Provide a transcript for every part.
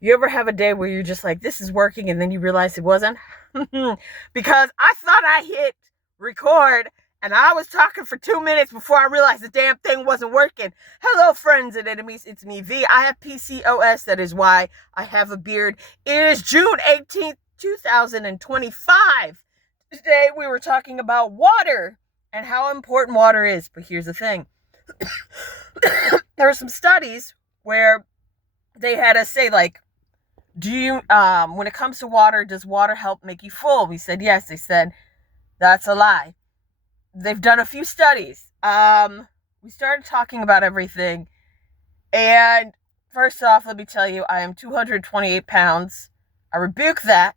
You ever have a day where you're just like, this is working, and then you realize it wasn't? Because I thought I hit record and I was talking for 2 minutes before I realized the damn thing wasn't working. Hello, friends and enemies. It's me, V. I have PCOS. That is why I have a beard. It is June 18th, 2025. Today we were talking about water and how important water is. But here's the thing. There are some studies where they had us say, like, do you when it comes to water, does water help make you full? We said yes. They said that's a lie. They've done a few studies. We started talking about everything, and first off, let me tell you, I am 228 pounds. I rebuke that.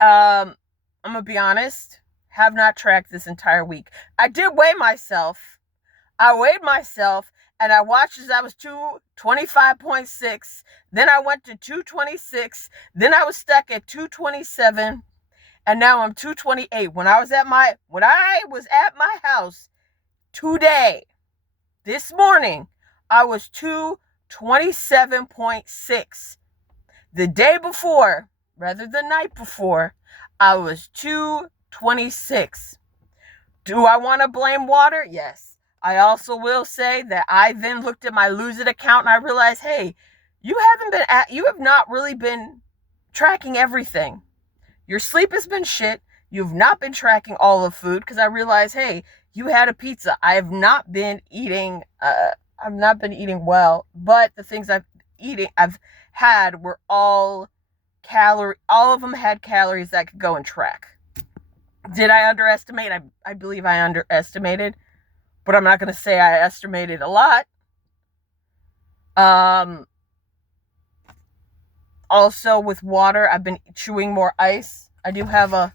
I'm gonna be honest, have not tracked this entire week. I did weigh myself. I weighed myself, and I watched as I was 225.6. Then I went to 226. Then I was stuck at 227, and now I'm 228. When I was at my house today, this morning, I was 227.6. The day before, rather the night before, I was 226. Do I want to blame water? Yes. I also will say that I then looked at my Lose It account and I realized, hey, you have not really been tracking everything. Your sleep has been shit. You've not been tracking all the food, because I realized, hey, you had a pizza. I've not been eating well, but the things I've had were all of them had calories that could go and track. Did I underestimate? I believe I underestimated, but I'm not going to say I estimated a lot. Also, with water, I've been chewing more ice. I do have a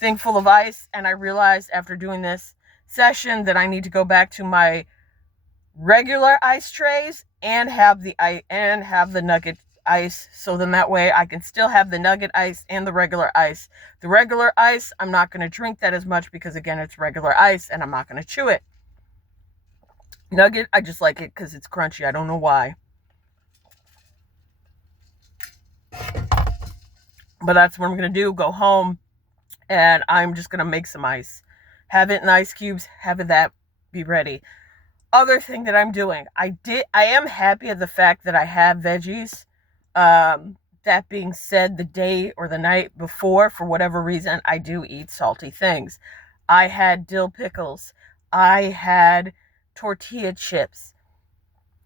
thing full of ice, and I realized after doing this session that I need to go back to my regular ice trays and have the nugget ice, so then that way I can still have the nugget ice and the regular ice. The regular ice, I'm not going to drink that as much because, again, it's regular ice and I'm not going to chew it. Nugget, I just like it because it's crunchy. I don't know why. But that's what I'm going to do. Go home and I'm just going to make some ice. Have it in ice cubes. Have it that be ready. Other thing that I'm doing, I am happy at the fact that I have veggies. That being said, the day or the night before, for whatever reason, I do eat salty things. I had dill pickles. I had tortilla chips.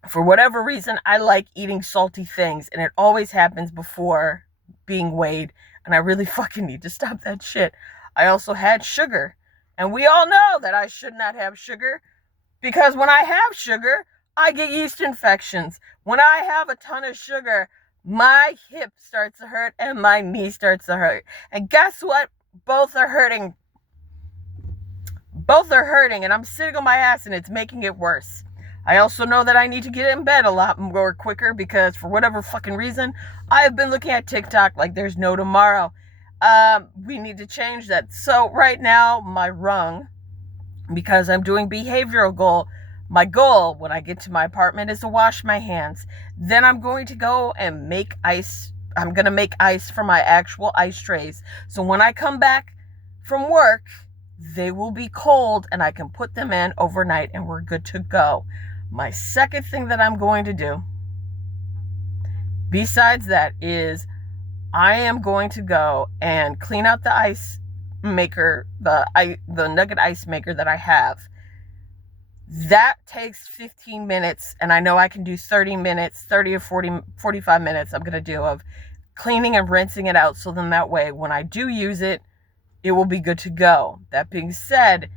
For whatever reason, I like eating salty things, and it always happens before being weighed, and I really fucking need to stop that shit. I also had sugar, and we all know that I should not have sugar, because when I have sugar, I get yeast infections. When I have a ton of sugar, my hip starts to hurt and my knee starts to hurt. And guess what? Both are hurting. And I'm sitting on my ass and it's making it worse. I also know that I need to get in bed a lot more quicker, because for whatever fucking reason, I have been looking at TikTok like there's no tomorrow. We need to change that. So right now, my rung, because I'm doing behavioral goal, my goal when I get to my apartment is to wash my hands. Then I'm going to go and make ice. I'm going to make ice for my actual ice trays. So when I come back from work, they will be cold and I can put them in overnight and we're good to go. My second thing that I'm going to do, besides that, is I am going to go and clean out the ice maker, the nugget ice maker that I have. That takes 15 minutes, and I know I can do 30 or 45 minutes I'm going to do of cleaning and rinsing it out, so then that way when I do use it, it will be good to go. That being said,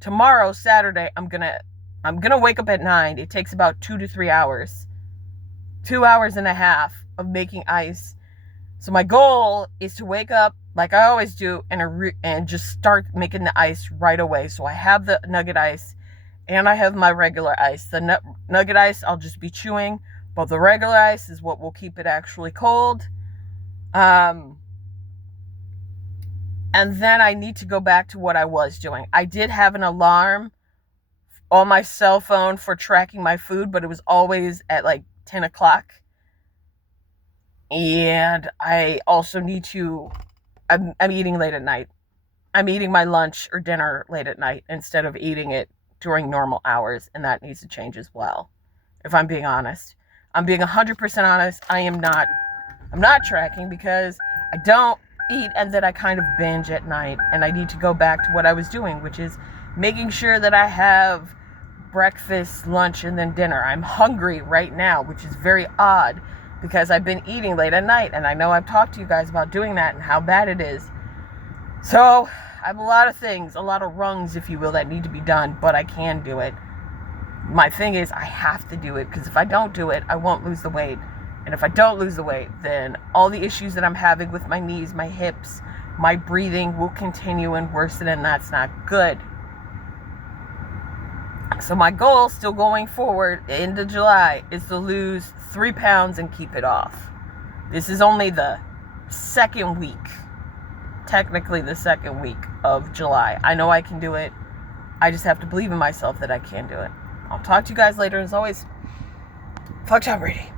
tomorrow, Saturday, I'm going to wake up at 9. It takes about 2 to 3 hours. 2 hours and a half of making ice. So my goal is to wake up like I always do and just start making the ice right away. So I have the nugget ice and I have my regular ice. The nugget ice I'll just be chewing, but the regular ice is what will keep it actually cold. And then I need to go back to what I was doing. I did have an alarm on my cell phone for tracking my food, but it was always at like 10 o'clock. And I also need to, I'm eating late at night. I'm eating my lunch or dinner late at night instead of eating it during normal hours, and that needs to change as well. If I'm being honest, I'm being 100% honest. I'm not tracking because I don't eat and then I kind of binge at night, and I need to go back to what I was doing, which is making sure that I have breakfast, lunch, and then dinner. I'm hungry right now, which is very odd because I've been eating late at night, and I know I've talked to you guys about doing that and how bad it is. So I have a lot of things, a lot of rungs, if you will, that need to be done, but I can do it. My thing is I have to do it because if I don't do it, I won't lose the weight. And if I don't lose the weight, then all the issues that I'm having with my knees, my hips, my breathing will continue and worsen, and that's not good. So my goal, still going forward into July, is to lose 3 pounds and keep it off. This is only the second week, technically the second week of July. I know I can do it. I just have to believe in myself that I can do it. I'll talk to you guys later. As always, fuck Tom Brady.